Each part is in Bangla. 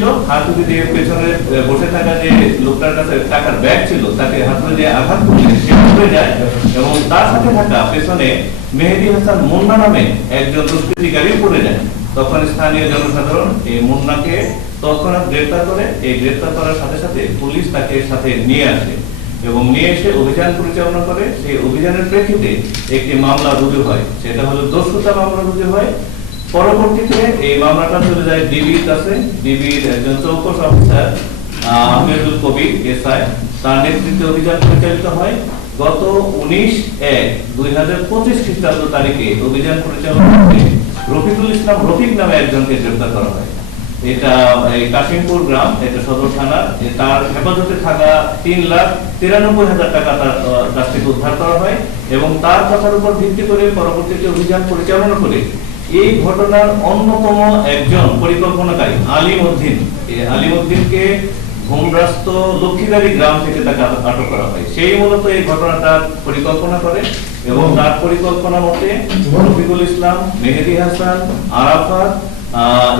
এবং অভিযান পরিচালনা করে। সেই অভিযানের প্রেক্ষিতে একটি মামলা রুজু হয়। সেটা হলো দস্যুতা মামলা রুজু হয়। পরবর্তীতে এই মামলাটা চলে যায় ডিবির কাছে। ডিবির একজন চৌকস অফিসার আহমেদুল কবির, এসআই। তার নেতৃত্বে অভিযান পরিচালিত হয়। গত উনিশ এক দুই হাজার পঁচিশ খ্রিস্টাব্দ তারিখে অভিযান পরিচালনা করে রফিকুল ইসলাম রফিক নামে একজনকে গ্রেফতার করা হয়। এটা এই কাশিমপুর গ্রাম, এটা সদর থানা তার হেফাজতে থাকা তিন লাখ তিরানব্বই হাজার টাকা তার কাছ থেকে উদ্ধার করা হয় এবং তার কথার উপর ভিত্তি করে পরবর্তীতে অভিযান পরিচালনা করে এই ঘটনার অন্যতম একজন পরিকল্পনাকারী আলিম উদ্দিন আলিম উদ্দিনকে ভূমরাস্ত লক্ষ্মীবাড়ি গ্রাম থেকে তাকে আটক করা হয়। সেই মূলত এই ঘটনাটার পরিকল্পনা করে এবং তার পরিকল্পনা মতে রফিকুল ইসলাম, মেহেদি হাসান, আরাফাত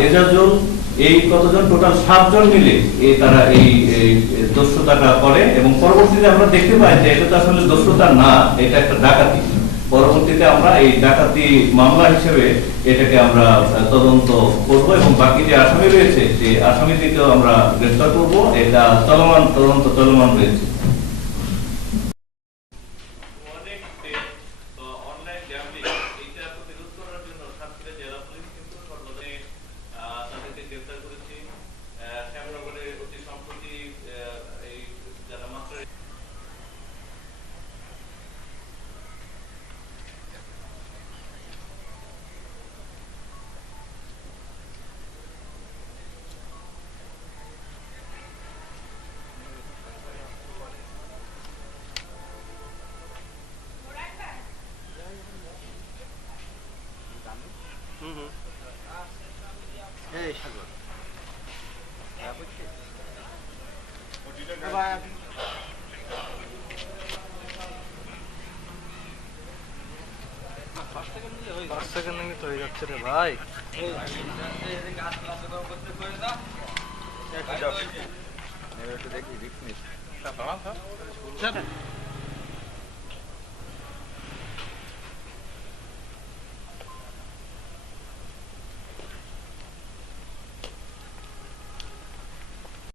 এজাজুল, এই কতজন? টোটাল সাতজন মিলে এই তারা এই দস্যুতাটা করে এবং পরবর্তীতে আমরা দেখতে পাই যে এটা তো আসলে দস্যুতা না, এটা একটা ডাকাতি। পরবর্তীতে আমরা এই ডাকাতি মামলা হিসেবে এটাকে আমরা তদন্ত করব এবং বাকি যে আসামি রয়েছে, সেই আসামিদেরকেও আমরা গ্রেফতার করব। এটা চলমান, তদন্ত চলমান রয়েছে। এই সাগর হ্যাঁ বুঝছি পাঁচ সেকেন্ড নাকি তো হয়ে যাচ্ছে রে ভাই একটু দেখি রিক্স নিস